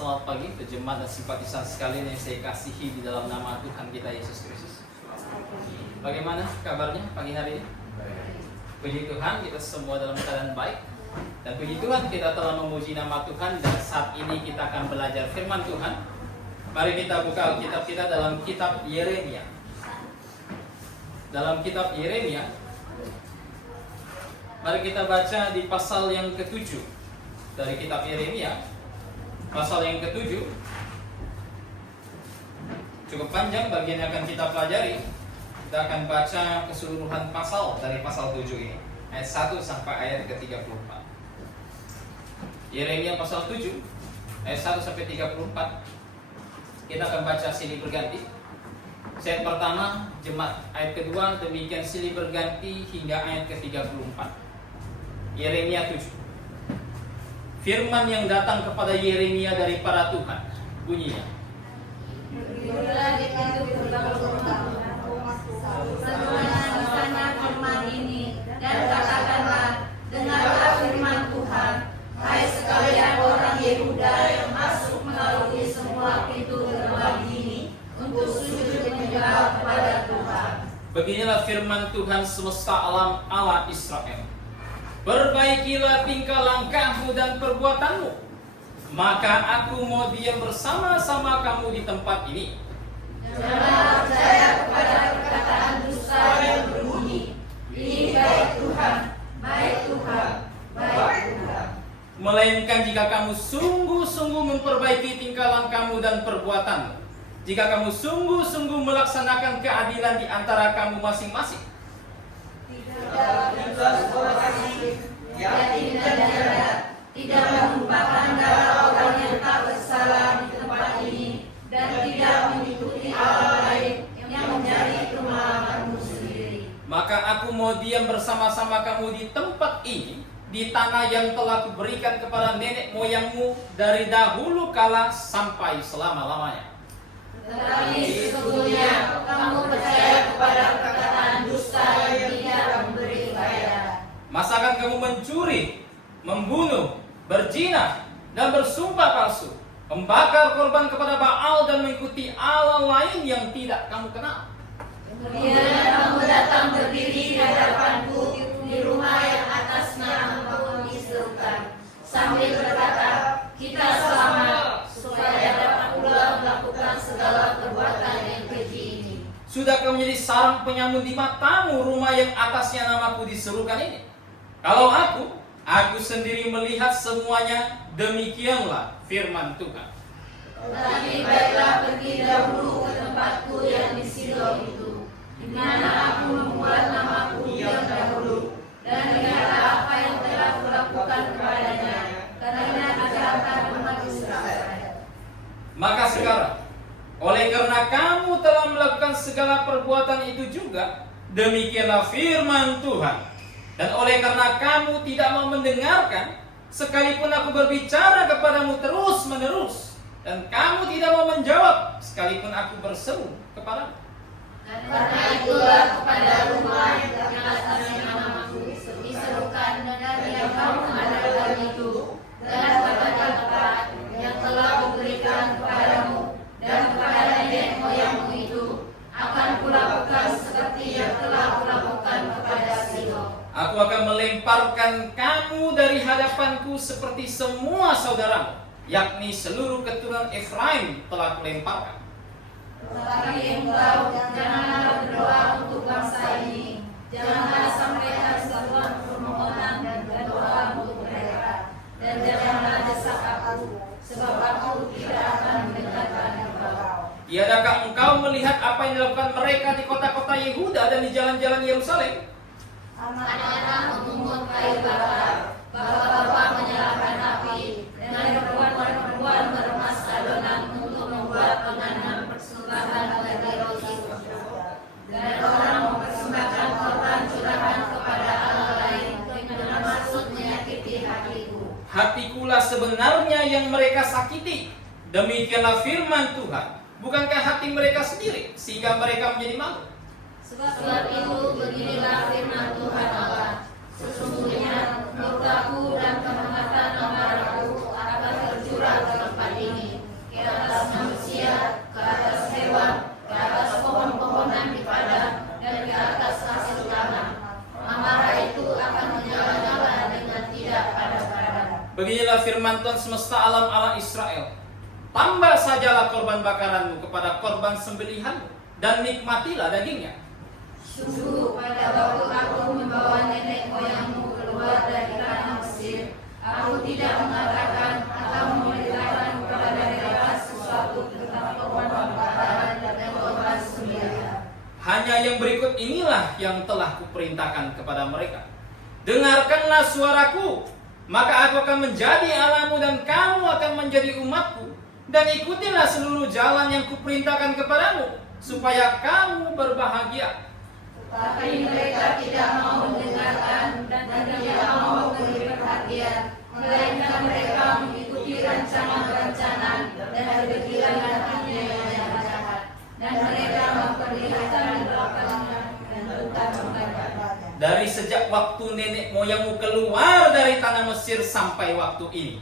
Selamat pagi, jemaat dan simpatisan sekalian yang saya kasihi di dalam nama Tuhan kita Yesus Kristus. Bagaimana kabarnya pagi hari ini? Puji Tuhan, kita semua dalam keadaan baik. Dan puji Tuhan, kita telah memuji nama Tuhan. Dan saat ini kita akan belajar firman Tuhan. Mari kita buka Alkitab kita dalam kitab Yeremia. Dalam kitab Yeremia, mari kita baca di pasal yang ke-7 dari kitab Yeremia. Pasal yang ke-7 cukup panjang bagian yang akan kita pelajari. Kita akan baca keseluruhan pasal dari pasal 7 ini, ayat 1 sampai ayat ke-34. Yeremia pasal 7 ayat 1 sampai 34. Kita akan baca silih berganti. Ayat pertama jemaat, ayat kedua demikian silih berganti hingga ayat ke-34. Yeremia 7. Firman yang datang kepada Yeremia dari para Tuhan, bunyinya. Semuanya di sana firman ini dan katakanlah, dengarlah firman Tuhan, hai sekalian orang Yehuda yang masuk melalui semua pintu gerbang ini untuk sujud menyembah kepada Tuhan. Beginilah firman Tuhan semesta alam Allah Israel. Perbaikilah tingkah langkahmu dan perbuatanmu, maka aku mau diam bersama-sama kamu di tempat ini. Janganlah percaya kepada perkataan dusta yang berbunyi, ini baik Tuhan, baik Tuhan, baik Tuhan. Melainkan jika kamu sungguh-sungguh memperbaiki tingkah langkahmu dan perbuatanmu, jika kamu sungguh-sungguh melaksanakan keadilan di antara kamu masing-masing, tidak menumpahkan darah orang yang tak bersalah di tempat ini, dan tidak mengikuti Allah lain yang menjadi kemahamanmu sendiri. maka aku mau diam bersama-sama kamu di tempat ini, di tanah yang telah kuberikan kepada nenek moyangmu dari dahulu kala sampai selama-lamanya. Tetapi sesungguhnya kamu percaya kepada perkataan dusta yang tidak memberi faedah. Masakan kamu mencuri, membunuh, berzina, dan bersumpah palsu, membakar korban kepada Baal dan mengikuti Allah lain yang tidak kamu kenal. Kemudian kamu datang berdiri di hadapanku di rumah yang atas nama diserukan, sambil berkata, kita selamat, supaya dapat pula melakukan segala perbuatan yang keji ini. Sudah kamu menjadi sarang penyamun di matamu rumah yang atasnya namaku diserukan ini. Kalau aku sendiri melihat semuanya, demikianlah firman Tuhan. Tetapi baiklah pergi dahulu ke tempatku yang di Silo itu, di mana aku membuat namaku diam dahulu, dan lihatlah apa yang telah kulakukan kepadanya, karena kejahatan umat Israel. Maka sekarang, oleh karena kamu telah melakukan segala perbuatan itu juga, demikianlah firman Tuhan. Dan oleh karena kamu tidak mau mendengarkan, sekalipun aku berbicara kepadamu terus-menerus, dan kamu tidak mau menjawab, sekalipun aku berseru kepadamu. Karena itulah kepada rumah yang atasnya namaku diserukan dan yang kamu adakan itu, dan kepada tempat yang telah kuberikan kepadamu dan kepada nenek moyangmu itu, akan kulakukan seperti yang telah kulakukan kepada Silo. Aku akan melemparkan kamu dari hadapanku seperti semua saudaramu, yakni seluruh keturunan Efraim telah kulemparkan. Tetapi engkau janganlah berdoa untuk bangsa ini, janganlah sampaikan seruan permohonan dan berdoa untuk mereka, dan janganlah desak aku, sebab aku tidak akan mendengarkan engkau. Tiadakah engkau melihat apa yang dilakukan mereka di kota-kota Yehuda dan di jalan-jalan Yerusalem? Anak-anak memungut kayu bakar, bapak-bapak menyalakan api, dan perempuan-perempuan meremas adonan untuk membuat penganan persembahan bagi roti. Dan orang mempersembahkan korban curahan kepada Allah lain dengan maksud menyakiti hatiku. Hatikulah sebenarnya yang mereka sakiti. Demikianlah firman Tuhan. Bukankah hati mereka sendiri sehingga mereka menjadi malu? Sebab itu beginilah firman Tuhan Allah, sesungguhnya murkaku dan kehangatan amarahku akan tercurah ke tempat ini, Beginilah firman Tuhan semesta alam Allah Israel. Tambah sajalah korban bakaranmu kepada korban sembelihanmu, dan nikmatilah dagingnya. Sungguh pada waktu aku membawa nenek moyangmu keluar dari tanah Mesir, aku tidak mengatakan atau memberitakan kepada mereka sesuatu tentang korban bakaran dan korban sembelihan. Hanya yang berikut inilah yang telah kuperintahkan kepada mereka. Dengarkanlah suaraku, maka aku akan menjadi Allahmu dan kamu akan menjadi umatku. Dan ikutilah seluruh jalan yang kuperintahkan kepadamu, supaya kamu berbahagia. Tapi mereka tidak mau mendengarkan dan tidak mau memberi perhatian, melainkan mereka mengikuti rancangan-rancangan dan kegilaan hatinya yang jahat. Dan mereka memperlihatkan belakangnya dan tetap mengatakan. Dari sejak waktu nenek moyangmu keluar dari tanah Mesir sampai waktu ini,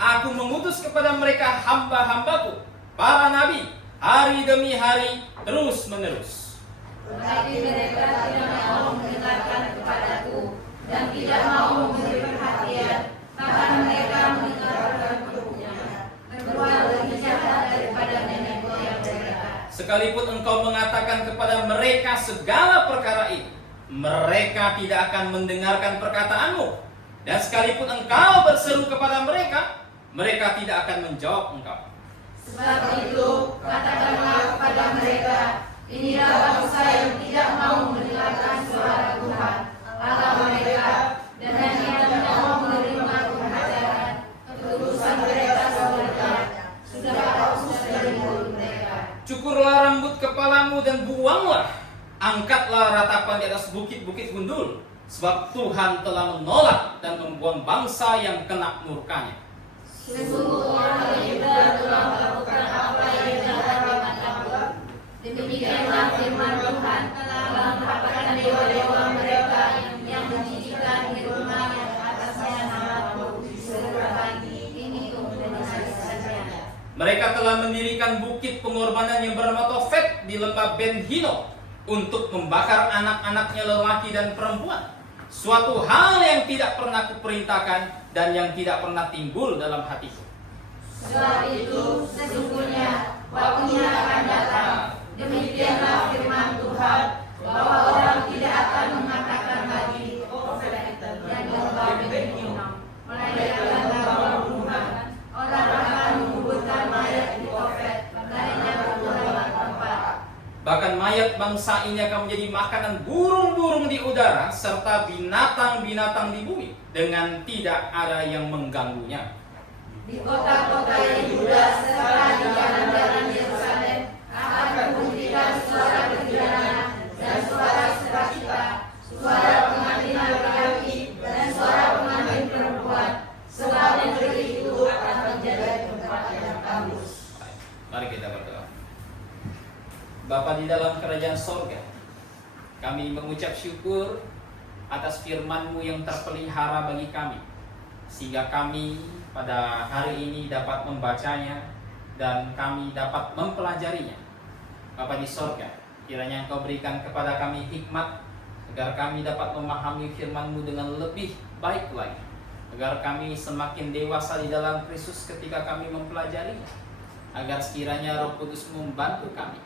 aku mengutus kepada mereka hamba-hambaku, para nabi, hari demi hari, terus menerus. Tetapi mereka tidak mau mendengarkan kepadaku dan tidak mau memberi perhatian, bahkan mereka meninggalkan perutnya, berbuat lebih jahat daripada nenek moyang mereka. Sekalipun engkau mengatakan kepada mereka segala perkara ini, mereka tidak akan mendengarkan perkataanmu. Dan sekalipun engkau berseru kepada mereka, mereka tidak akan menjawab engkau. Sebab itu, katakanlah kepada mereka, inilah bangsa yang tidak mau mendengarkan suara Tuhan, Allah mereka, dan yang tidak mau menerima pengajaran, keputusan mereka sebenarnya sudah hapus dari mulut mereka. Cukurlah rambut kepalamu dan buanglah, angkatlah ratapan di atas bukit-bukit gundul, sebab Tuhan telah menolak dan membuang bangsa yang kena murkanya. Sesungguhnya orang Yuda telah melakukan apa yang jahat di mataku. Demikianlah firman Tuhan, telah mendapatkan dewa-dewa mereka yang menjijikkan di rumah yang atasnya namaku diserukan ini untuk saja. Mereka telah mendirikan bukit pengorbanan yang bernama Tofet di lembah Ben Hino untuk membakar anak-anaknya lelaki dan perempuan. Suatu hal yang tidak pernah kuperintahkan dan yang tidak pernah timbul dalam hatiku. Sebab itu sesungguhnya waktunya akan datang. Demikianlah firman Tuhan, bahwa orang tidak akan mengatakan lagi Tofet dan lembah Ben Hino, melainkan lembah rumah. Orang akan menguburkan mayat di Tofet dari beberapa tempat. Bahkan mayat bangsa ini akan menjadi makanan burung-burung di udara serta binatang-binatang di bumi dengan tidak ada yang mengganggunya. Di kota-kota Yehuda serta di jalan-jalan Yerusalem akan kuhentikan suara kegirangan dan suara sukacita, suara pengantin laki-laki dan suara pengantin perempuan, sebab negeri itu akan menjadi tempat yang tandus. Mari kita berdoa. Bapa di dalam kerajaan sorga, kami mengucap syukur atas firman-Mu yang terpelihara bagi kami, sehingga kami pada hari ini dapat membacanya dan kami dapat mempelajarinya. Bapa di sorga, kiranya Engkau berikan kepada kami hikmat agar kami dapat memahami firman-Mu dengan lebih baik lagi, agar kami semakin dewasa di dalam Kristus ketika kami mempelajarinya, agar sekiranya Roh Kudus membantu kami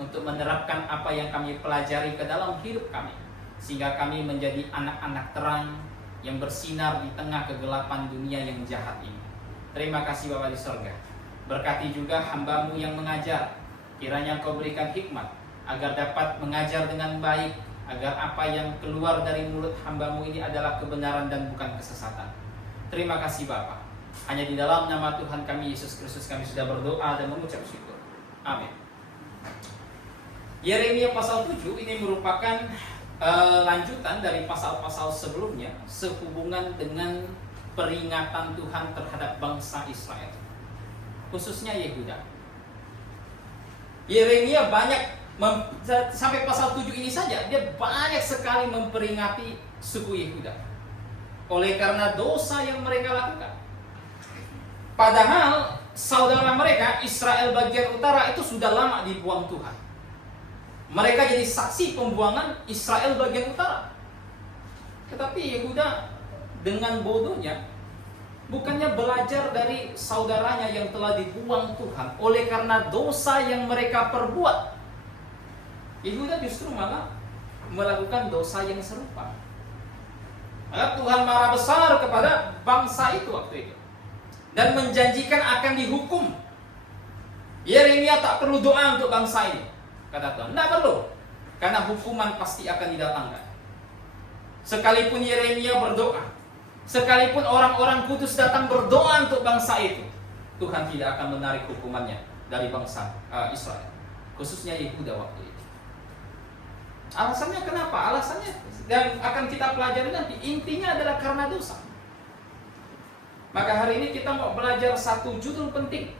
untuk menerapkan apa yang kami pelajari ke dalam hidup kami, sehingga kami menjadi anak-anak terang yang bersinar di tengah kegelapan dunia yang jahat ini. Terima kasih Bapa di sorga. Berkati juga hamba-Mu yang mengajar. Kiranya Engkau berikan hikmat agar dapat mengajar dengan baik, agar apa yang keluar dari mulut hamba-Mu ini adalah kebenaran dan bukan kesesatan. Terima kasih Bapa. Hanya di dalam nama Tuhan kami Yesus Kristus kami sudah berdoa dan mengucap syukur. Amin. Yeremia pasal 7 ini merupakan lanjutan dari pasal-pasal sebelumnya sehubungan dengan peringatan Tuhan terhadap bangsa Israel, khususnya Yehuda. Yeremia sampai pasal 7 ini saja dia banyak sekali memperingati suku Yehuda oleh karena dosa yang mereka lakukan. Padahal saudara mereka Israel bagian utara itu sudah lama dibuang Tuhan. Mereka jadi saksi pembuangan Israel bagian utara. Tetapi Yehuda dengan bodohnya Bukannya belajar dari saudaranya yang telah dibuang Tuhan oleh karena dosa yang mereka perbuat. Yehuda justru malah melakukan dosa yang serupa. Maka Tuhan marah besar kepada bangsa itu waktu itu dan menjanjikan akan dihukum. Yeremia tak perlu doa untuk bangsa ini, kata Tuhan. Tidak perlu, karena hukuman pasti akan didatangkan. Sekalipun Yeremia berdoa, sekalipun orang-orang kudus datang berdoa untuk bangsa itu, Tuhan tidak akan menarik hukumannya dari bangsa Israel, khususnya Yehuda waktu itu. Alasannya kenapa? Alasannya dan akan kita pelajari nanti. Intinya adalah karena dosa. Maka hari ini kita mau belajar satu judul penting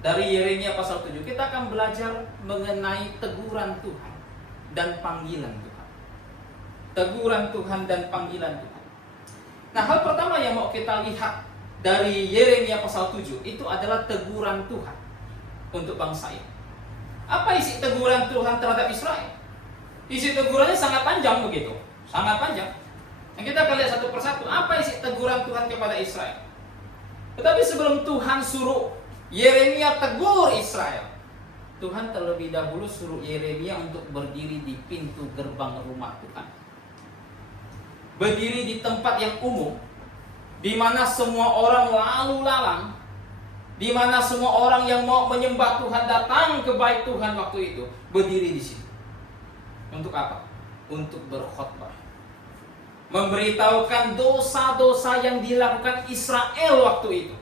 dari Yeremia pasal 7. Kita akan belajar mengenai teguran Tuhan dan panggilan Tuhan. Teguran Tuhan dan panggilan Tuhan. Nah, hal pertama yang mau kita lihat dari Yeremia pasal 7 itu adalah teguran Tuhan untuk bangsa ini. Apa isi teguran Tuhan terhadap Israel? Isi tegurannya sangat panjang begitu, sangat panjang. Yang kita akan lihat satu persatu. Apa isi teguran Tuhan kepada Israel? Tetapi sebelum Tuhan suruh Yeremia tegur Israel, Tuhan terlebih dahulu suruh Yeremia untuk berdiri di pintu gerbang rumah Tuhan. Berdiri di tempat yang umum, di mana semua orang lalu lalang, di mana semua orang yang mau menyembah Tuhan datang ke bait Tuhan waktu itu, berdiri di situ. Untuk apa? Untuk berkhotbah. Memberitahukan dosa-dosa yang dilakukan Israel waktu itu.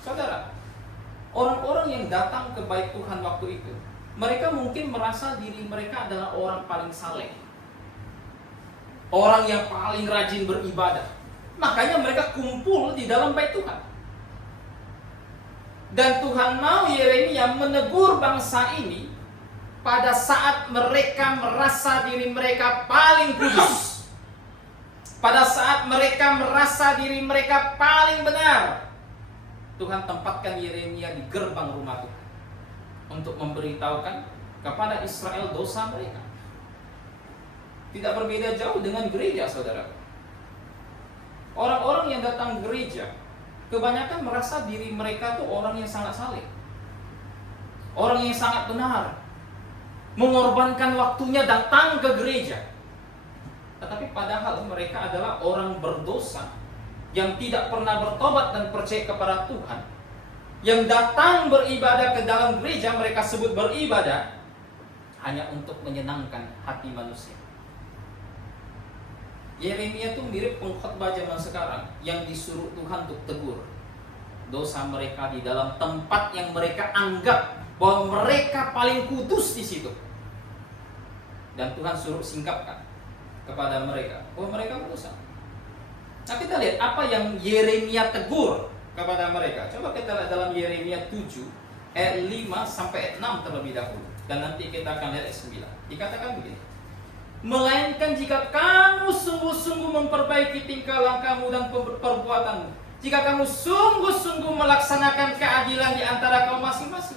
Saudara, orang-orang yang datang ke bait Tuhan waktu itu, mereka mungkin merasa diri mereka adalah orang paling saleh, orang yang paling rajin beribadah. Makanya mereka kumpul di dalam bait Tuhan. Dan Tuhan mau Yeremia menegur bangsa ini pada saat mereka merasa diri mereka paling kudus, pada saat mereka merasa diri mereka paling benar. Tuhan tempatkan Yeremia di gerbang rumah Tuhan untuk memberitahukan kepada Israel dosa mereka. Tidak berbeda jauh dengan gereja, saudara. Orang-orang yang datang gereja kebanyakan merasa diri mereka tuh orang yang sangat saleh, orang yang sangat benar, mengorbankan waktunya datang ke gereja. Tetapi padahal mereka adalah orang berdosa yang tidak pernah bertobat dan percaya kepada Tuhan, yang datang beribadah ke dalam gereja. Mereka sebut beribadah hanya untuk menyenangkan hati manusia. Yeremia itu mirip pengkhotbah zaman sekarang yang disuruh Tuhan untuk tegur dosa mereka di dalam tempat yang mereka anggap bahwa mereka paling kudus di situ. Dan Tuhan suruh singkapkan kepada mereka bahwa mereka berdosa. Nah, kita lihat apa yang Yeremia tegur kepada mereka. Coba kita lihat dalam Yeremia 7 ayat 5 sampai ayat 6 terlebih dahulu, dan nanti kita akan lihat ayat 9. Dikatakan begini: melainkan jika kamu sungguh-sungguh memperbaiki tingkah lakumu dan perbuatanmu, jika kamu sungguh-sungguh melaksanakan keadilan di antara kaum masing-masing,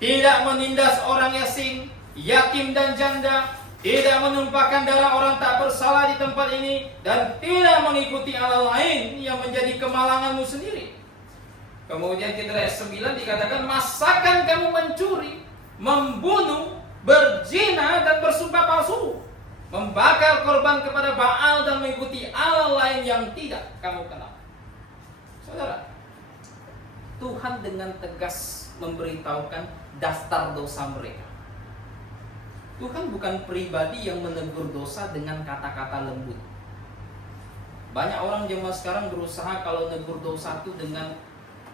tidak menindas orang asing, yatim dan janda, tidak menumpahkan darah orang tak bersalah di tempat ini, dan tidak mengikuti Allah lain yang menjadi kemalanganmu sendiri. Kemudian kita lihat 9 dikatakan, masakan kamu mencuri, membunuh, berzina dan bersumpah palsu, membakar korban kepada Baal dan mengikuti Allah lain yang tidak kamu kenal. Saudara, Tuhan dengan tegas memberitahukan daftar dosa mereka. Tuhan bukan pribadi yang menegur dosa dengan kata-kata lembut. Banyak orang zaman sekarang berusaha kalau negur dosa itu dengan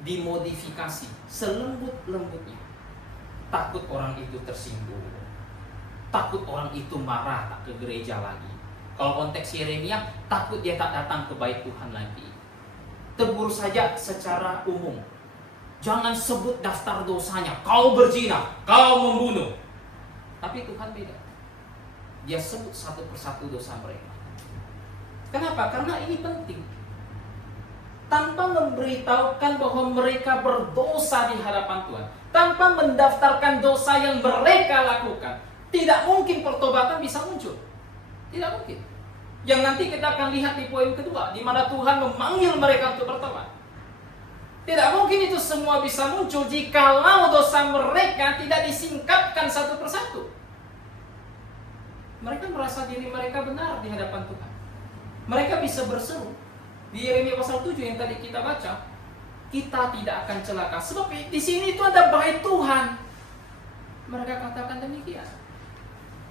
dimodifikasi selembut-lembutnya. Takut orang itu tersinggung, takut orang itu marah tak ke gereja lagi. Kalau konteks Yeremia, takut dia tak datang ke bait Tuhan lagi. Tegur saja secara umum. Jangan sebut daftar dosanya, kau berzina, kau membunuh. Tapi Tuhan beda. Dia sebut satu persatu dosa mereka. Kenapa? Karena ini penting. Tanpa memberitahukan bahwa mereka berdosa di hadapan Tuhan, tanpa mendaftarkan dosa yang mereka lakukan, tidak mungkin pertobatan bisa muncul. Tidak mungkin. Yang nanti kita akan lihat di poin kedua, di mana Tuhan memanggil mereka untuk bertobat. Tidak mungkin itu semua bisa muncul jikalau dosa mereka tidak disingkapkan satu persatu. Mereka merasa diri mereka benar di hadapan Tuhan. Mereka bisa berseru. Di Yeremia pasal 7 yang tadi kita baca, kita tidak akan celaka. Sebab di sini itu ada bait Tuhan. Mereka katakan demikian.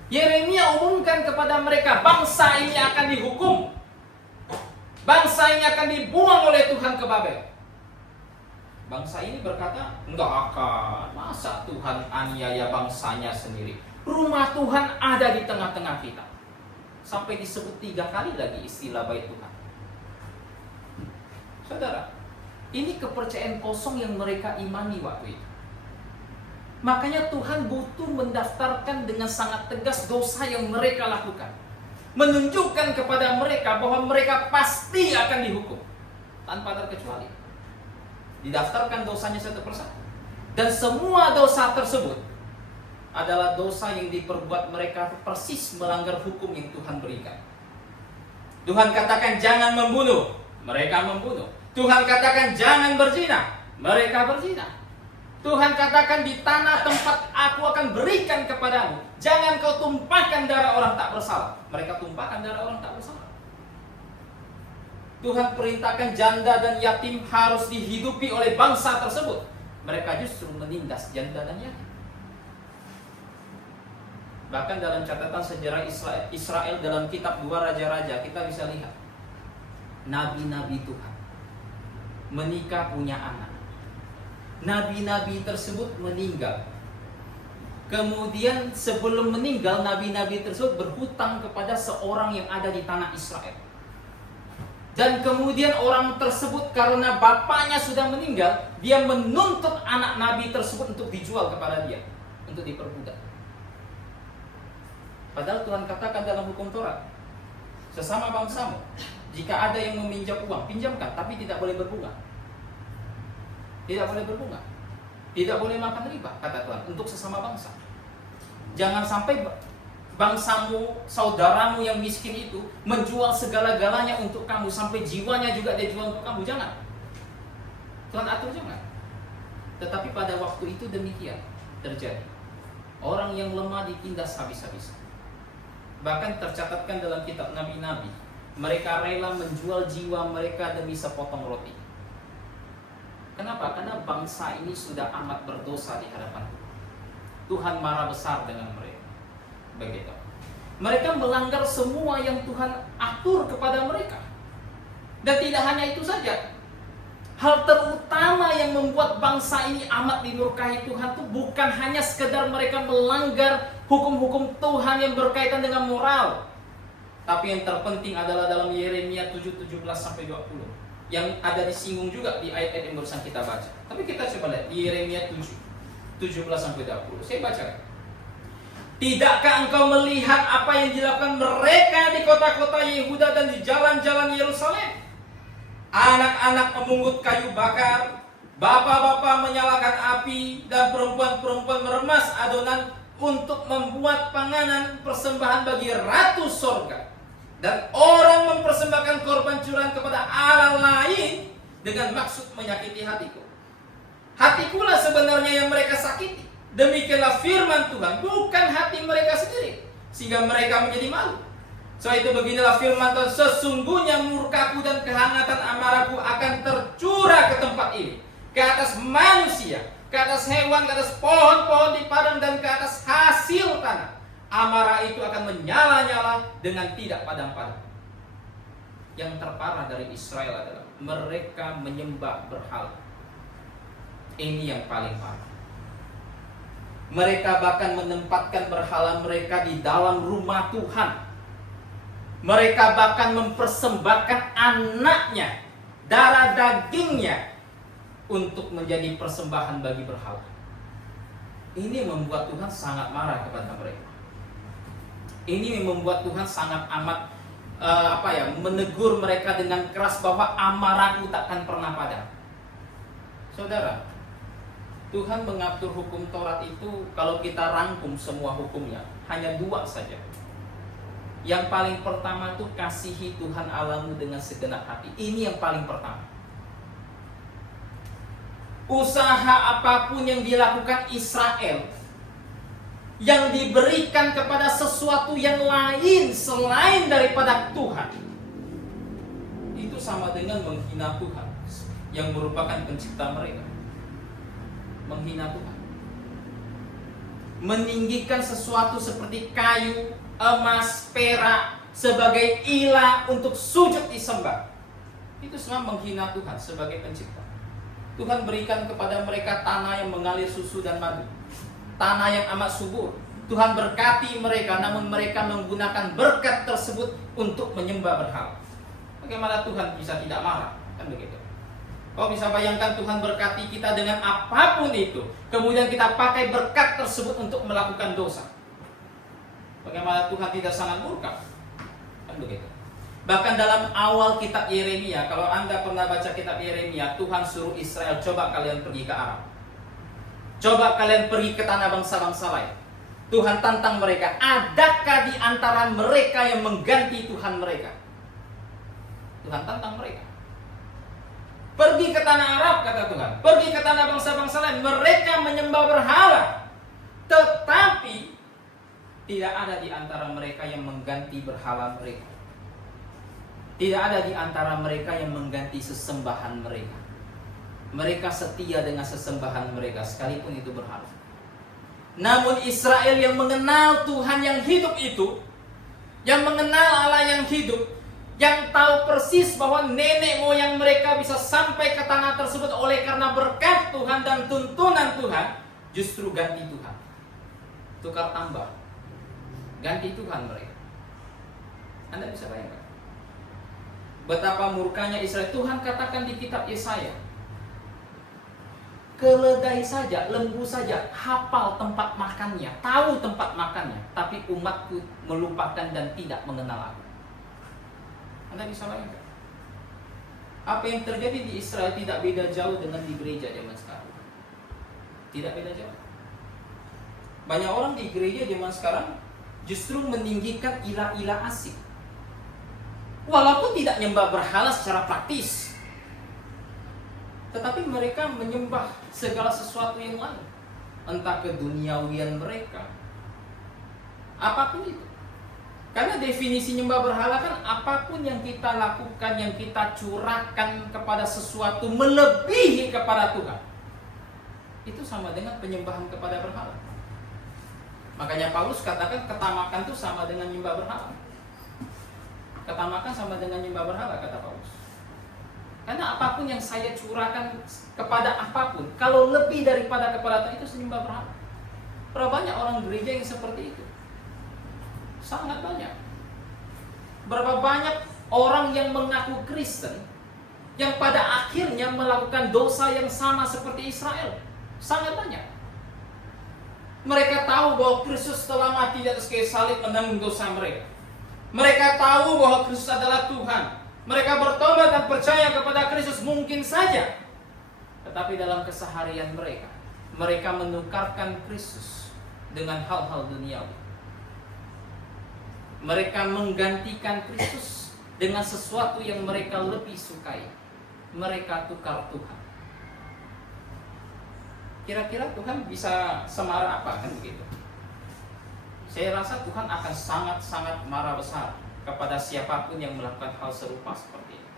Yeremia umumkan kepada mereka, bangsa ini akan dihukum. Bangsa ini akan dibuang oleh Tuhan ke Babel. Bangsa ini berkata, enggak akan. Masa Tuhan aniaya bangsanya sendiri? Rumah Tuhan ada di tengah-tengah kita. Sampai disebut 3 kali lagi istilah bait Tuhan. Saudara, ini kepercayaan kosong yang mereka imani waktu itu. Makanya Tuhan butuh mendaftarkan dengan sangat tegas dosa yang mereka lakukan. Menunjukkan kepada mereka bahwa mereka pasti akan dihukum. Tanpa terkecuali. Didaftarkan dosanya satu persatu. Dan semua dosa tersebut adalah dosa yang diperbuat mereka persis melanggar hukum yang Tuhan berikan. Tuhan katakan jangan membunuh, mereka membunuh. Tuhan katakan jangan berzina, mereka berzina. Tuhan katakan di tanah tempat aku akan berikan kepadamu, jangan kau tumpahkan darah orang tak bersalah. Mereka tumpahkan darah orang tak bersalah. Tuhan perintahkan janda dan yatim harus dihidupi oleh bangsa tersebut. Mereka justru menindas janda dan yatim. Bahkan dalam catatan sejarah Israel dalam kitab 2 Raja-Raja kita bisa lihat nabi-nabi Tuhan menikah punya anak. Nabi-nabi tersebut meninggal. Kemudian sebelum meninggal, nabi-nabi tersebut berhutang kepada seorang yang ada di tanah Israel. Dan kemudian orang tersebut karena bapaknya sudah meninggal, dia menuntut anak nabi tersebut untuk dijual kepada dia, untuk diperbudak. Padahal Tuhan katakan dalam hukum Taurat, sesama bangsamu, jika ada yang meminjam uang, pinjamkan, tapi tidak boleh berbunga. Tidak boleh berbunga. Tidak boleh makan riba, kata Tuhan, untuk sesama bangsa. Jangan sampai bangsamu, saudaramu yang miskin itu menjual segala-galanya untuk kamu, sampai jiwanya juga dia jual untuk kamu. Jangan. Tuhan atur jangan. Tetapi pada waktu itu demikian terjadi. Orang yang lemah ditindas habis-habisan. Bahkan tercatatkan dalam kitab nabi-nabi, mereka rela menjual jiwa mereka demi sepotong roti. Kenapa? Karena bangsa ini sudah amat berdosa di hadapan Tuhan. Tuhan marah besar dengan mereka. Begitu. Mereka melanggar semua yang Tuhan atur kepada mereka. Dan tidak hanya itu saja. Hal terutama yang membuat bangsa ini amat dimurkai Tuhan itu bukan hanya sekedar mereka melanggar hukum-hukum Tuhan yang berkaitan dengan moral. Tapi yang terpenting adalah dalam Yeremia 7:17-20. Yang ada disinggung juga di ayat-ayat yang barusan kita baca. Tapi kita coba lihat di Yeremia 7:17-20. Saya baca. Tidakkah engkau melihat apa yang dilakukan mereka di kota-kota Yehuda dan di jalan-jalan Yerusalem? Anak-anak memungut kayu bakar, bapak-bapak menyalakan api, dan perempuan-perempuan meremas adonan untuk membuat panganan persembahan bagi ratu sorga. Dan orang mempersembahkan korban curahan kepada Allah lain dengan maksud menyakiti hatiku. Hatikulah sebenarnya yang mereka sakiti. Demikianlah firman Tuhan, bukan hati mereka sendiri, sehingga mereka menjadi malu. Soal itu beginilah firman Tuhan, sesungguhnya murkaku dan kehangatan amarahku akan tercurah ke tempat ini, ke atas manusia, ke atas hewan, ke atas pohon-pohon di padang, dan ke atas hasil tanah. Amarah itu akan menyala-nyala dengan tidak padam-padam. Yang terparah dari Israel adalah mereka menyembah berhala. Ini yang paling parah. Mereka bahkan menempatkan berhala mereka di dalam rumah Tuhan. Mereka bahkan mempersembahkan anaknya, darah dagingnya, untuk menjadi persembahan bagi berhala. Ini membuat Tuhan sangat marah kepada mereka. Ini membuat Tuhan sangat amat menegur mereka dengan keras bahwa amarahku takkan pernah padam. Saudara, Tuhan mengatur hukum Taurat itu, kalau kita rangkum semua hukumnya, hanya 2 saja. Yang paling pertama tuh kasihi Tuhan Allahmu dengan segenap hati. Ini yang paling pertama. Usaha apapun yang dilakukan Israel, yang diberikan kepada sesuatu yang lain selain daripada Tuhan, itu sama dengan menghina Tuhan yang merupakan pencipta mereka. Menghina Tuhan, meninggikan sesuatu seperti kayu, emas, perak sebagai ilah untuk sujud disembah, itu semua menghina Tuhan sebagai pencipta. Tuhan berikan kepada mereka tanah yang mengalir susu dan madu, tanah yang amat subur. Tuhan berkati mereka, namun mereka menggunakan berkat tersebut untuk menyembah berhala. Bagaimana Tuhan bisa tidak marah? Kan begitu. Kau bisa bayangkan Tuhan berkati kita dengan apapun itu, kemudian kita pakai berkat tersebut untuk melakukan dosa. Bagaimana Tuhan tidak sangat murka? Kan begitu. Bahkan dalam awal kitab Yeremia, kalau Anda pernah baca kitab Yeremia, Tuhan suruh Israel, coba kalian pergi ke Aram. Coba kalian pergi ke tanah bangsa-bangsa lain. Tuhan tantang mereka, adakah di antara mereka yang mengganti Tuhan mereka? Tuhan tantang mereka. Pergi ke tanah Arab, kata Tuhan. Pergi ke tanah bangsa-bangsa lain. Mereka menyembah berhala. Tetapi tidak ada di antara mereka yang mengganti berhala mereka. Tidak ada di antara mereka yang mengganti sesembahan mereka. Mereka setia dengan sesembahan mereka, sekalipun itu berhala. Namun Israel yang mengenal Tuhan yang hidup itu, yang mengenal Allah yang hidup, yang tahu persis bahwa nenek moyang mereka bisa sampai ke tanah tersebut oleh karena berkat Tuhan dan tuntunan Tuhan, justru ganti Tuhan. Tukar tambah. Ganti Tuhan mereka. Anda bisa bayangkan betapa murkanya Israel. Tuhan katakan di kitab Yesaya, keledai saja, lembu saja hafal tempat makannya, tahu tempat makannya, tapi umatku melupakan dan tidak mengenal aku. Anda bisa bayangkan apa yang terjadi di Israel tidak beda jauh dengan di gereja zaman sekarang. Tidak beda jauh. Banyak orang di gereja zaman sekarang justru meninggikan ilah-ilah asing, walaupun tidak menyembah berhala secara praktis, tetapi mereka menyembah segala sesuatu yang lain, entah keduniawian mereka, apapun itu. Karena definisi nyembah berhala kan apapun yang kita lakukan, yang kita curahkan kepada sesuatu melebihi kepada Tuhan, itu sama dengan penyembahan kepada berhala. Makanya Paulus katakan ketamakan itu sama dengan nyembah berhala. Ketamakan sama dengan nyembah berhala, kata Paulus. Karena apapun yang saya curahkan kepada apapun, kalau lebih daripada kepada Tuhan, itu menyembah berhala. Berapa banyak orang gereja yang seperti itu? Sangat banyak. Berapa banyak orang yang mengaku Kristen yang pada akhirnya melakukan dosa yang sama seperti Israel? Sangat banyak. Mereka tahu bahwa Kristus telah mati di atas kayu salib menanggung dosa mereka. Mereka tahu bahwa Kristus adalah Tuhan. Mereka bertobat dan percaya kepada Kristus mungkin saja. Tetapi dalam keseharian mereka, mereka menukarkan Kristus dengan hal-hal duniawi. Mereka menggantikan Kristus dengan sesuatu yang mereka lebih sukai. Mereka tukar Tuhan. Kira-kira Tuhan bisa semarah apa kan begitu? Saya rasa Tuhan akan sangat-sangat marah besar kepada siapapun yang melakukan hal serupa seperti ini.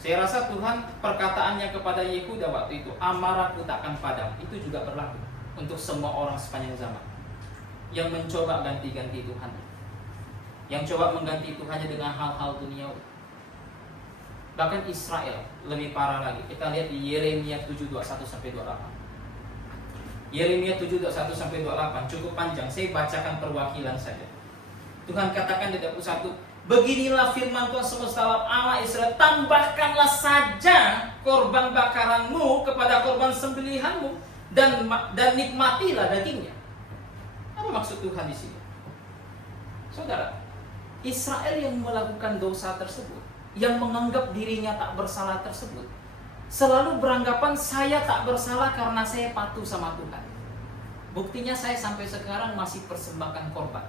Saya rasa Tuhan perkataannya kepada Yehuda waktu itu, amarahku takkan padam, itu juga berlaku untuk semua orang sepanjang zaman yang mencoba ganti-ganti Tuhan, yang coba mengganti Tuhannya dengan hal-hal duniawi. Bahkan Israel lebih parah lagi. Kita lihat di Yeremia 7:21-28. Yeremia 7:21-28 cukup panjang. Saya bacakan perwakilan saja. Tuhan katakan di 21, beginilah firman Tuhan semesta alam Allah Israel, tambahkanlah saja korban bakaranmu kepada korban sembelihanmu dan nikmatilah dagingnya. Apa maksud Tuhan di sini? Saudara, Israel yang melakukan dosa tersebut, yang menganggap dirinya tak bersalah tersebut, selalu beranggapan saya tak bersalah karena saya patuh sama Tuhan. Buktinya saya sampai sekarang masih persembahkan korban.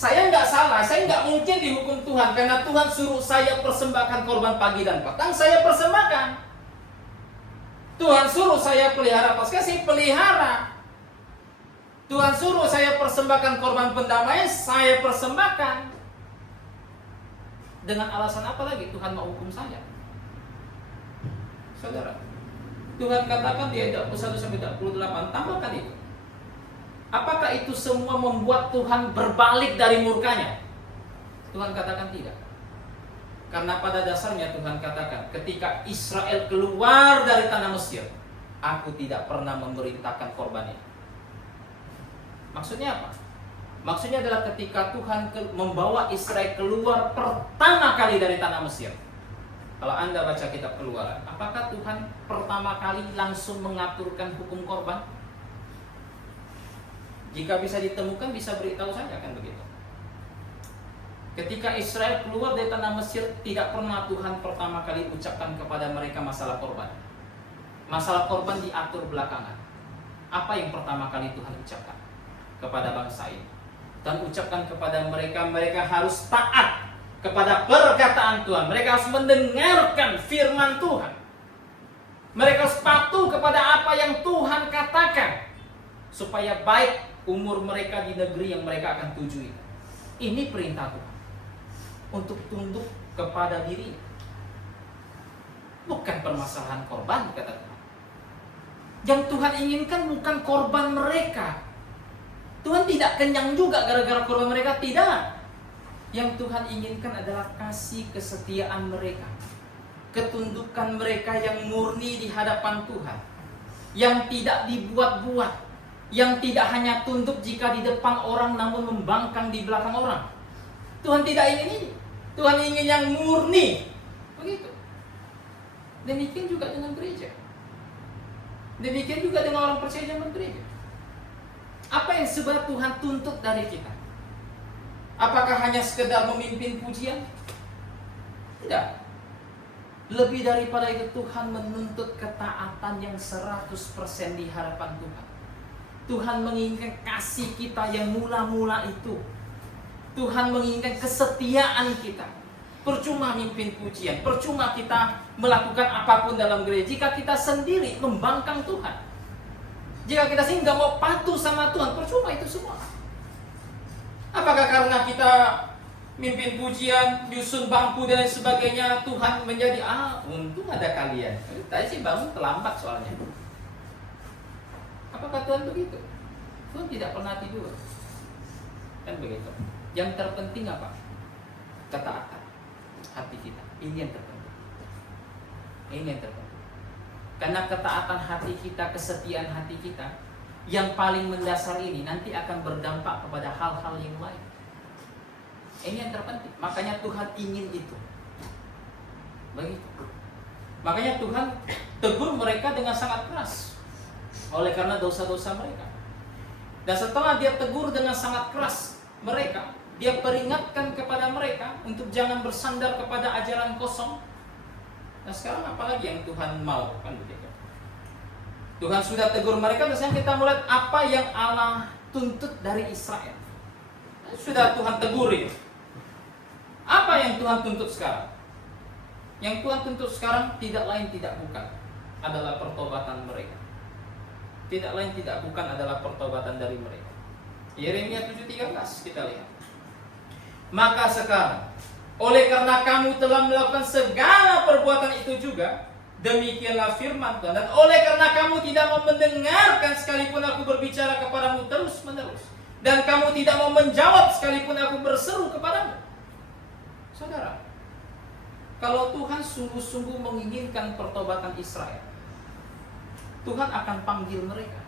Saya nggak salah, saya nggak mungkin dihukum Tuhan karena Tuhan suruh saya persembahkan korban pagi dan petang, saya persembahkan. Tuhan suruh saya pelihara Paskah, saya pelihara. Tuhan suruh saya persembahkan korban pendamaian, saya persembahkan. Dengan alasan apa lagi Tuhan mau hukum saya? Saudara, Tuhan katakan di ayat 21-28, tambahkan itu. Apakah itu semua membuat Tuhan berbalik dari murkanya? Tuhan katakan tidak. Karena pada dasarnya Tuhan katakan, ketika Israel keluar dari tanah Mesir, aku tidak pernah memerintahkan korbannya. Maksudnya apa? Maksudnya adalah ketika Tuhan membawa Israel keluar pertama kali dari tanah Mesir. Kalau Anda baca kitab Keluaran, apakah Tuhan pertama kali langsung mengaturkan hukum korban? Jika bisa ditemukan, bisa beritahu saja, kan begitu. Ketika Israel keluar dari tanah Mesir, tidak pernah Tuhan pertama kali ucapkan kepada mereka masalah korban. Masalah korban diatur belakangan. Apa yang pertama kali Tuhan ucapkan kepada bangsa ini? Dan ucapkan kepada mereka, mereka harus taat kepada perkataan Tuhan. Mereka harus mendengarkan firman Tuhan. Mereka harus patuh kepada apa yang Tuhan katakan, supaya baik umur mereka di negeri yang mereka akan tuju itu. Ini perintah Tuhan, untuk tunduk kepada diri. Bukan permasalahan korban, kata Tuhan. Yang Tuhan inginkan bukan korban mereka. Tuhan tidak kenyang juga gara-gara korban mereka, tidak. Yang Tuhan inginkan adalah kasih kesetiaan mereka, ketundukan mereka yang murni di hadapan Tuhan, yang tidak dibuat-buat, yang tidak hanya tunduk jika di depan orang namun membangkang di belakang orang. Tuhan tidak ingin ini. Tuhan ingin yang murni. Begitu. Demikian juga dengan gereja. Demikian juga dengan orang percaya zaman gereja. Apa yang sebenarnya Tuhan tuntut dari kita? Apakah hanya sekedar memimpin pujian? Tidak. Lebih daripada itu, Tuhan menuntut ketaatan yang 100% di hadapan Tuhan. Tuhan menginginkan kasih kita yang mula-mula itu. Tuhan menginginkan kesetiaan kita. Percuma mimpin pujian, percuma kita melakukan apapun dalam gereja jika kita sendiri membangkang Tuhan. Jika kita sendiri nggak mau patuh sama Tuhan, percuma itu semua. Apakah karena kita mimpin pujian, nyusun bangku dan lain sebagainya, Tuhan menjadi untung ada kalian. Tadi sih bangun terlambat soalnya. Apakah Tuhan begitu? Tuhan tidak pernah tidur. Kan begitu. Yang terpenting apa? Ketaatan hati kita. Ini yang terpenting. Ini yang terpenting. Karena ketaatan hati kita, kesetiaan hati kita, yang paling mendasar ini nanti akan berdampak kepada hal-hal yang lain. Ini yang terpenting. Makanya Tuhan ingin itu. Begitu. Makanya Tuhan tegur mereka dengan sangat keras, oleh karena dosa-dosa mereka. Dan setelah dia tegur dengan sangat keras mereka, dia peringatkan kepada mereka untuk jangan bersandar kepada ajaran kosong. Nah sekarang apalagi yang Tuhan mau, kan begitu. Tuhan sudah tegur mereka, dan kita melihat apa yang Allah tuntut dari Israel. Sudah Tuhan tegurin. Apa yang Tuhan tuntut sekarang? Yang Tuhan tuntut sekarang tidak lain tidak bukan adalah pertobatan mereka. Tidak lain tidak bukan adalah pertobatan dari mereka. Yeremia 7:13 kita lihat. Maka sekarang, oleh karena kamu telah melakukan segala perbuatan itu juga, demikianlah firman Tuhan. Dan oleh karena kamu tidak mau mendengarkan sekalipun aku berbicara kepadamu terus menerus, dan kamu tidak mau menjawab sekalipun aku berseru kepadamu. Saudara, kalau Tuhan sungguh-sungguh menginginkan pertobatan Israel, Tuhan akan panggil mereka.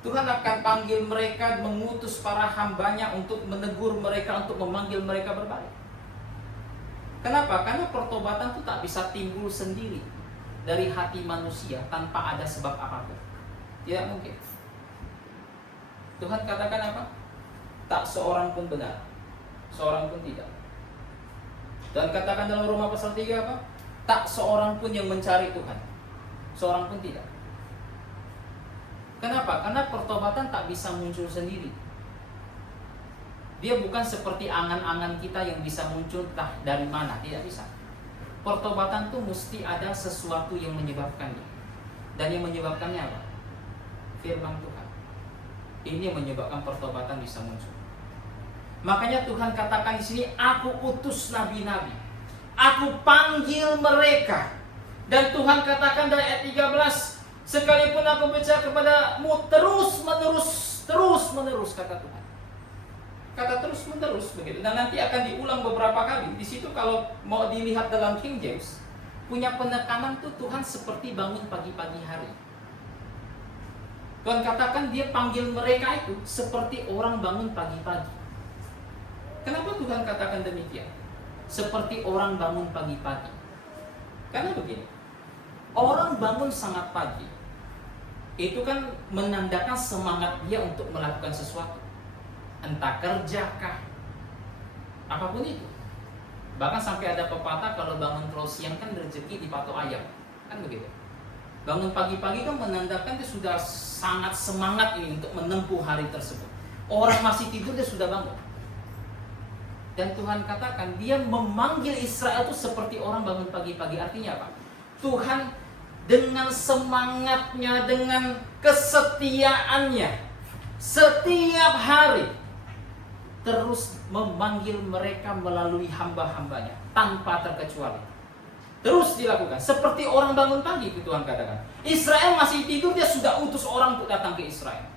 Tuhan akan panggil mereka, mengutus para hambanya untuk menegur mereka, untuk memanggil mereka berbalik. Kenapa? Karena pertobatan itu tak bisa timbul sendiri dari hati manusia tanpa ada sebab apapun. Tidak mungkin. Tuhan katakan apa? Tak seorang pun benar, seorang pun tidak. Dan katakan dalam Roma pasal 3 apa? Tak seorang pun yang mencari Tuhan, seorang pun tidak. Kenapa? Karena pertobatan tak bisa muncul sendiri. Dia bukan seperti angan-angan kita yang bisa muncul entah dari mana, tidak bisa. Pertobatan itu mesti ada sesuatu yang menyebabkannya. Dan yang menyebabkannya apa? Firman Tuhan. Ini yang menyebabkan pertobatan bisa muncul. Makanya Tuhan katakan di sini, aku utus nabi-nabi. Aku panggil mereka. Dan Tuhan katakan dari ayat 13, sekalipun aku bicara kepadamu terus menerus kata Tuhan. Kata terus menerus begitu. Dan nanti akan diulang beberapa kali. Di situ kalau mau dilihat dalam King James, punya penekanan tuh Tuhan seperti bangun pagi-pagi hari. Tuhan katakan dia panggil mereka itu seperti orang bangun pagi-pagi. Kenapa Tuhan katakan demikian? Seperti orang bangun pagi-pagi. Karena begini, orang bangun sangat pagi, itu kan menandakan semangat dia untuk melakukan sesuatu. Entah kerjakah, apapun itu. Bahkan sampai ada pepatah, kalau bangun terlalu siang kan rezeki dipatok ayam. Kan begitu. Bangun pagi-pagi kan menandakan dia sudah sangat semangat ini untuk menempuh hari tersebut. Orang masih tidur dia sudah bangun. Dan Tuhan katakan dia memanggil Israel itu seperti orang bangun pagi-pagi. Artinya apa? Tuhan dengan semangatnya, dengan kesetiaannya, setiap hari terus memanggil mereka melalui hamba-hambanya tanpa terkecuali. Terus dilakukan seperti orang bangun pagi, itu Tuhan katakan. Israel masih tidur, dia sudah utus orang untuk datang ke Israel.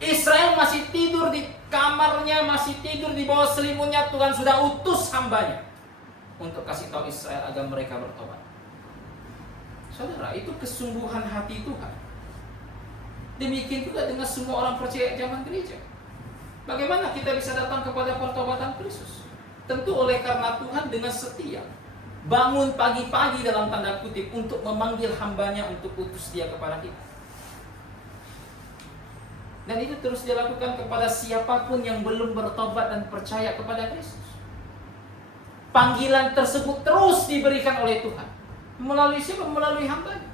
Israel masih tidur di kamarnya, masih tidur di bawah selimutnya, Tuhan sudah utus hambanya untuk kasih tahu Israel agar mereka bertobat. Saudara, itu kesungguhan hati Tuhan. Demikian juga dengan semua orang percaya zaman gereja. Bagaimana kita bisa datang kepada pertobatan Kristus? Tentu oleh karena Tuhan dengan setia bangun pagi-pagi dalam tanda kutip untuk memanggil hambanya untuk utus dia kepada kita. Dan itu terus dilakukan kepada siapapun yang belum bertobat dan percaya kepada Kristus. Panggilan tersebut terus diberikan oleh Tuhan. Melalui siapa? Melalui hambanya.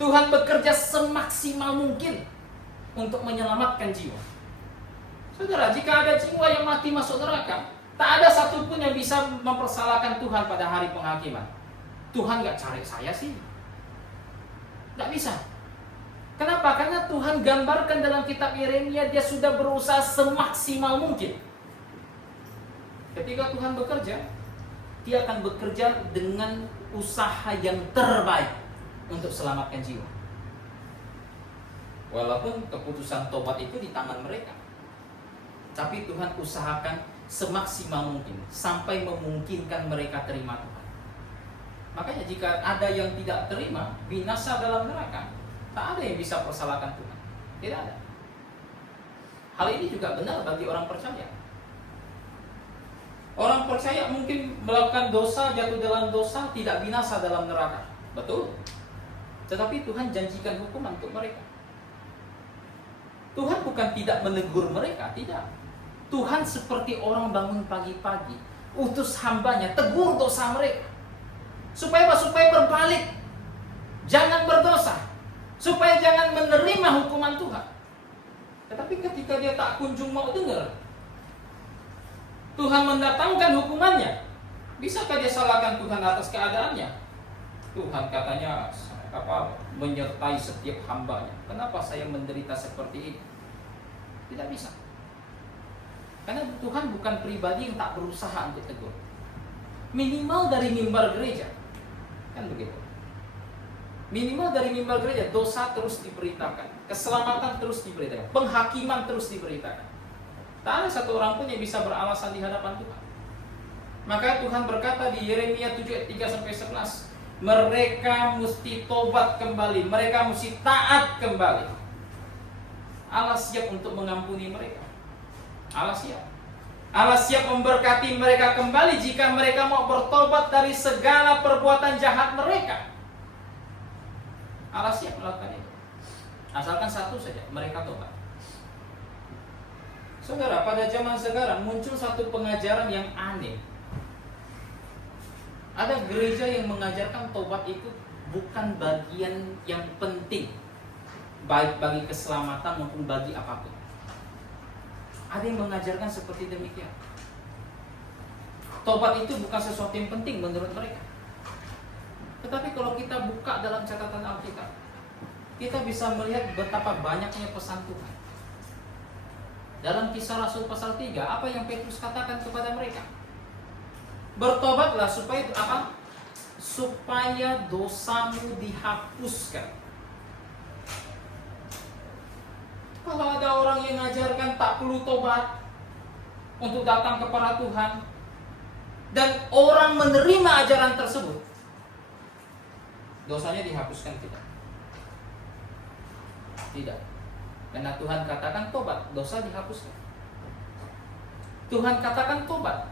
Tuhan bekerja semaksimal mungkin untuk menyelamatkan jiwa. Saudara, jika ada jiwa yang mati masuk neraka, tak ada satupun yang bisa mempersalahkan Tuhan pada hari penghakiman. Tuhan gak cari saya sih. Gak bisa. Kenapa? Karena Tuhan gambarkan dalam kitab Yeremia, dia sudah berusaha semaksimal mungkin. Ketika Tuhan bekerja, dia akan bekerja dengan usaha yang terbaik untuk selamatkan jiwa. Walaupun keputusan tobat itu di tangan mereka, tapi Tuhan usahakan semaksimal mungkin sampai memungkinkan mereka terima Tuhan. Makanya jika ada yang tidak terima, binasa dalam neraka, tak ada yang bisa persalahkan Tuhan. Tidak ada. Hal ini juga benar bagi orang percaya. Orang percaya mungkin melakukan dosa, jatuh dalam dosa, tidak binasa dalam neraka. Betul. Tetapi Tuhan janjikan hukuman untuk mereka. Tuhan bukan tidak menegur mereka, tidak. Tuhan seperti orang bangun pagi-pagi, utus hambanya, tegur dosa mereka. Supaya apa? Supaya berbalik. Jangan berdosa. Supaya jangan menerima hukuman Tuhan. Tetapi ketika dia tak kunjung mau dengar, Tuhan mendatangkan hukumannya. Bisakah dia salahkan Tuhan atas keadaannya? Tuhan katanya menyertai setiap hambanya. Kenapa saya menderita seperti ini? Tidak bisa. Karena Tuhan bukan pribadi yang tak berusaha untuk tegur. Minimal dari mimbar gereja. Kan begitu. Minimal dari mimbar gereja, dosa terus diberitakan, keselamatan terus diberitakan, penghakiman terus diberitakan. Tak ada satu orang pun yang bisa beralasan di hadapan Tuhan. Maka Tuhan berkata di Yeremia 7 ayat 3-11, mereka mesti tobat kembali, mereka mesti taat kembali. Allah siap untuk mengampuni mereka. Allah siap. Allah siap memberkati mereka kembali jika mereka mau bertobat dari segala perbuatan jahat mereka. Allah siap melakukan itu. Asalkan satu saja, mereka tobat. Saudara, pada zaman sekarang muncul satu pengajaran yang aneh. Ada gereja yang mengajarkan tobat itu bukan bagian yang penting, baik bagi keselamatan maupun bagi apapun. Ada yang mengajarkan seperti demikian. Tobat itu bukan sesuatu yang penting menurut mereka. Tetapi kalau kita buka dalam catatan Alkitab, kita bisa melihat betapa banyaknya pesan Tuhan. Dalam Kisah Rasul pasal 3, apa yang Petrus katakan kepada mereka? Bertobatlah supaya apa? Supaya dosamu dihapuskan. Kalau ada orang yang mengajarkan tak perlu tobat untuk datang kepada Tuhan, dan orang menerima ajaran tersebut, dosanya dihapuskan tidak? Tidak. Karena Tuhan katakan tobat, dosa dihapuskan. Tuhan katakan tobat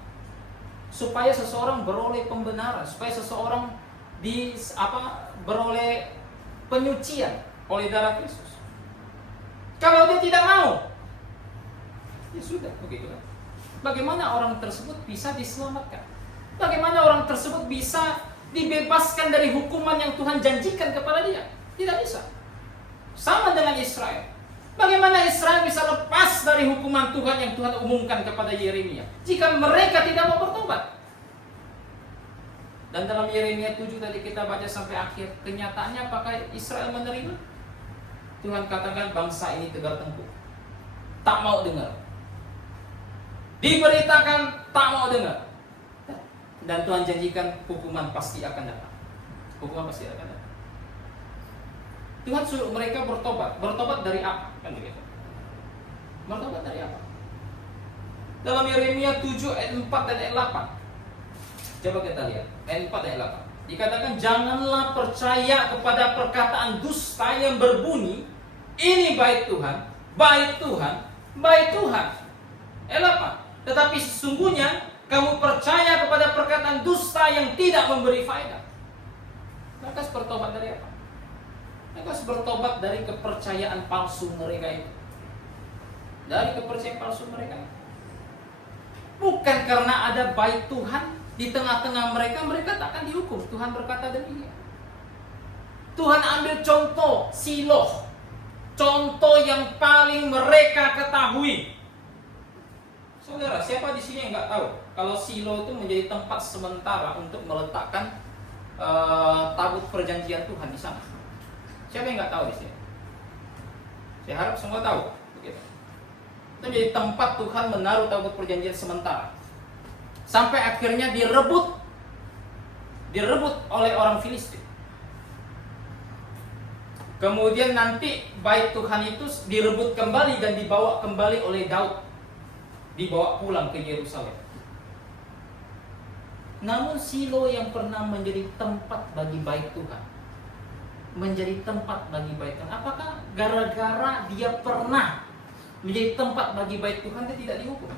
supaya seseorang beroleh pembenaran, supaya seseorang beroleh penyucian oleh darah Kristus. Kalau dia tidak mau, ya sudah, begitu kan? Bagaimana orang tersebut bisa diselamatkan? Bagaimana orang tersebut bisa dibebaskan dari hukuman yang Tuhan janjikan kepada dia? Tidak bisa. Sama dengan Israel. Bagaimana Israel bisa lepas dari hukuman Tuhan yang Tuhan umumkan kepada Yeremia jika mereka tidak mau bertobat? Dan dalam Yeremia 7 tadi kita baca sampai akhir, kenyataannya apakah Israel menerima? Tuhan katakan bangsa ini tegar tengkuk, tak mau dengar. Diberitakan, tak mau dengar. Dan Tuhan janjikan hukuman pasti akan datang. Hukuman pasti akan datang. Tuhan suruh mereka bertobat. Bertobat dari apa? Kan begitu. Bertobat dari apa? Dalam Yeremia 7 ayat 4 dan ayat 8. Coba kita lihat. Ayat 4 ayat 8. Dikatakan, janganlah percaya kepada perkataan dusta yang berbunyi, ini baik Tuhan, baik Tuhan, baik Tuhan. Ayat 8. Tetapi sesungguhnya kamu percaya kepada perkataan dusta yang tidak memberi faedah. Mereka harus bertobat dari apa? Mereka harus bertobat dari kepercayaan palsu mereka itu. Dari kepercayaan palsu mereka itu. Bukan karena ada baik Tuhan di tengah-tengah mereka, mereka tak akan dihukum. Tuhan berkata demikian. Tuhan ambil contoh Siloh, contoh yang paling mereka ketahui. Saudara, siapa di sini yang nggak tahu kalau Siloh itu menjadi tempat sementara untuk meletakkan tabut perjanjian Tuhan di sana? Siapa yang nggak tahu di sini? Saya harap semua tahu. Begitu. Itu menjadi tempat Tuhan menaruh tabut perjanjian sementara. Sampai akhirnya direbut oleh orang Filistin. Kemudian nanti bait Tuhan itu direbut kembali dan dibawa kembali oleh Daud. Dibawa pulang ke Yerusalem. Namun Silo yang pernah menjadi tempat bagi bait Tuhan, menjadi tempat bagi bait Tuhan, apakah gara-gara dia pernah menjadi tempat bagi bait Tuhan dia tidak dihukum?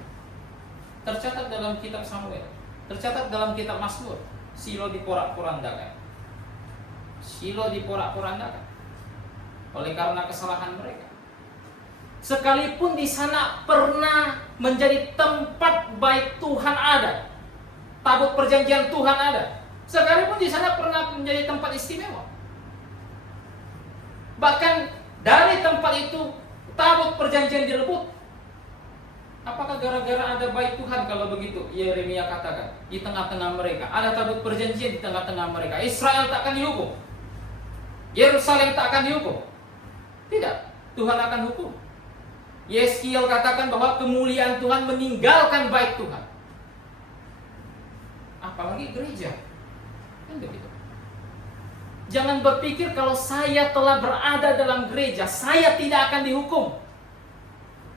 Tercatat dalam kitab Samuel, tercatat dalam kitab Mazmur, Silo diporak-porandakan. Silo diporak-porandakan oleh karena kesalahan mereka. Sekalipun di sana pernah menjadi tempat bait Tuhan ada, tabut perjanjian Tuhan ada, sekalipun di sana pernah menjadi tempat istimewa. Bahkan dari tempat itu tabut perjanjian direbut. Apakah gara-gara ada bait Tuhan kalau begitu? Yeremia katakan, di tengah-tengah mereka ada tabut perjanjian, di tengah-tengah mereka Israel tak akan dihukum, Yerusalem tak akan dihukum. Tidak, Tuhan akan hukum. Yeskiel katakan bahwa kemuliaan Tuhan meninggalkan bait Tuhan. Apalagi gereja. Kan begitu. Jangan berpikir kalau saya telah berada dalam gereja, saya tidak akan dihukum.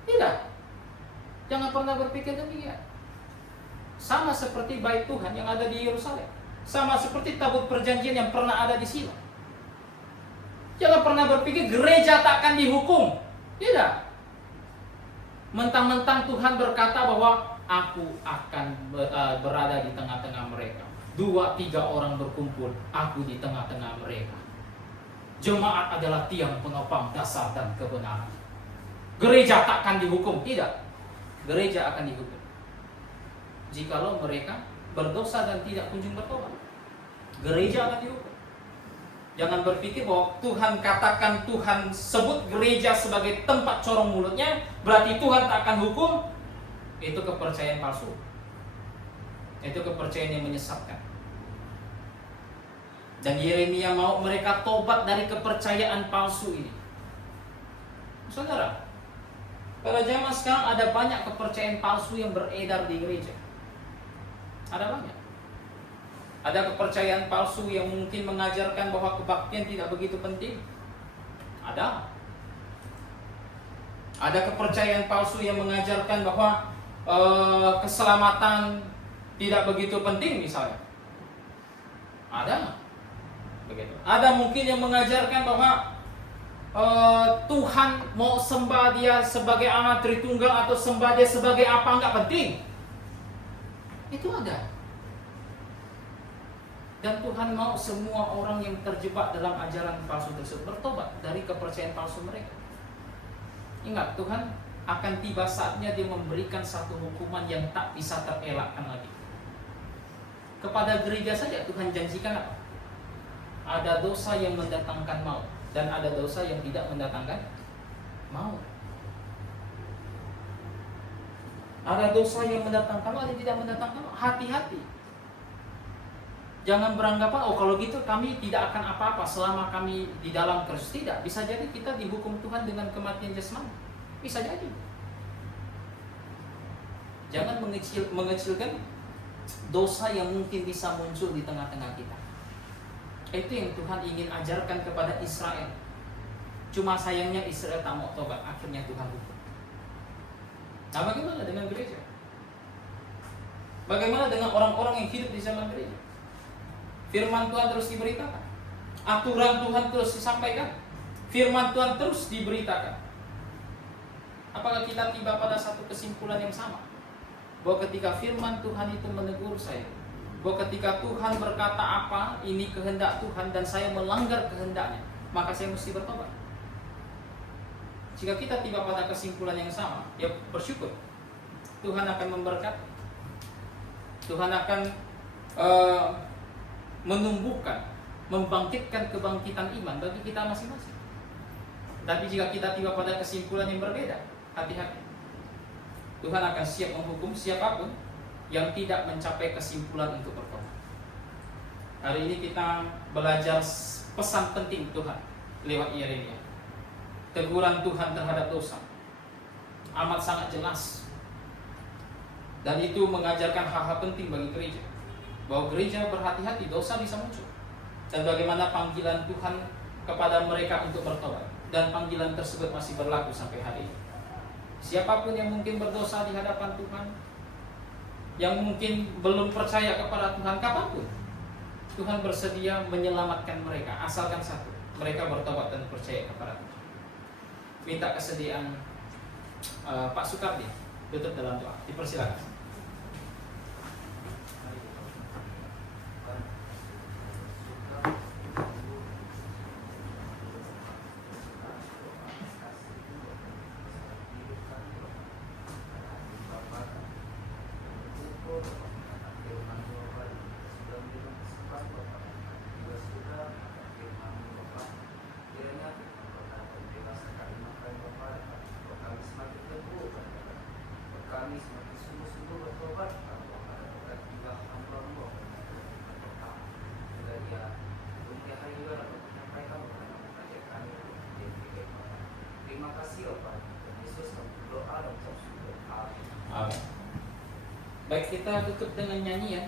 Tidak. Jangan pernah berpikir demikian. Sama seperti bait Tuhan yang ada di Yerusalem. Sama seperti tabut perjanjian yang pernah ada di Silo. Jangan pernah berpikir gereja tak akan dihukum. Tidak. Mentang-mentang Tuhan berkata bahwa aku akan berada di tengah-tengah mereka. 2-3 orang berkumpul, aku di tengah-tengah mereka. Jemaat adalah tiang penopang dasar dan kebenaran. Gereja tak akan dihukum. Tidak. Gereja akan dihukum jikalau mereka berdosa dan tidak kunjung bertobat. Gereja akan dihukum. Jangan berpikir bahwa Tuhan katakan, Tuhan sebut gereja sebagai tempat corong mulutnya, berarti Tuhan tak akan hukum. Itu kepercayaan palsu. Itu kepercayaan yang menyesatkan. Dan Yeremia mau mereka tobat dari kepercayaan palsu ini. Saudara, pada zaman sekarang ada banyak kepercayaan palsu yang beredar di gereja. Ada banyak. Ada kepercayaan palsu yang mungkin mengajarkan bahwa kebaktian tidak begitu penting. Ada. Ada kepercayaan palsu yang mengajarkan bahwa keselamatan tidak begitu penting misalnya. Ada. Begitu. Ada mungkin yang mengajarkan bahwa Tuhan mau sembah dia sebagai anak Tritunggal atau sembah dia sebagai apa nggak penting. Itu ada. Dan Tuhan mau semua orang yang terjebak dalam ajaran palsu tersebut bertobat dari kepercayaan palsu mereka. Ingat, Tuhan akan tiba saatnya dia memberikan satu hukuman yang tak bisa terelakkan lagi. Kepada gereja saja Tuhan janjikan apa? Ada dosa yang mendatangkan maut dan ada dosa yang tidak mendatangkan maut. Ada dosa yang mendatangkan maut dan tidak mendatangkan maut. Hati-hati. Jangan beranggapan, oh kalau gitu kami tidak akan apa-apa selama kami di dalam Kristus. Tidak, bisa jadi kita dihukum Tuhan dengan kematian jasmani. Bisa jadi. Jangan mengecilkan dosa yang mungkin bisa muncul di tengah-tengah kita. Itu yang Tuhan ingin ajarkan kepada Israel. Cuma sayangnya Israel tak mau tobat, akhirnya Tuhan hukum. Nah, bagaimana dengan gereja? Bagaimana dengan orang-orang yang hidup di zaman gereja? Firman Tuhan terus diberitakan, aturan Tuhan terus disampaikan, firman Tuhan terus diberitakan. Apakah kita tiba pada satu kesimpulan yang sama? Bahwa ketika firman Tuhan itu menegur saya, bahwa ketika Tuhan berkata apa, ini kehendak Tuhan dan saya melanggar kehendaknya, maka saya mesti bertobat. Jika kita tiba pada kesimpulan yang sama, ya bersyukur. Tuhan akan memberkati. Tuhan akan menumbuhkan, membangkitkan kebangkitan iman bagi kita masing-masing. Tapi jika kita tiba pada kesimpulan yang berbeda, hati-hati. Tuhan akan siap menghukum siapapun yang tidak mencapai kesimpulan untuk bertobat. Hari ini kita belajar pesan penting Tuhan lewat Yeremia. Teguran Tuhan terhadap dosa amat sangat jelas. Dan itu mengajarkan hal-hal penting bagi gereja. Bahwa gereja berhati-hati, dosa bisa muncul. Dan bagaimana panggilan Tuhan kepada mereka untuk bertobat. Dan panggilan tersebut masih berlaku sampai hari ini. Siapapun yang mungkin berdosa di hadapan Tuhan, yang mungkin belum percaya kepada Tuhan, kapanpun Tuhan bersedia menyelamatkan mereka. Asalkan satu, mereka bertobat dan percaya kepada Tuhan. Minta kesediaan Pak Sukardi tutup dalam doa. Dipersilakan. Baik, kita tutup dengan nyanyian.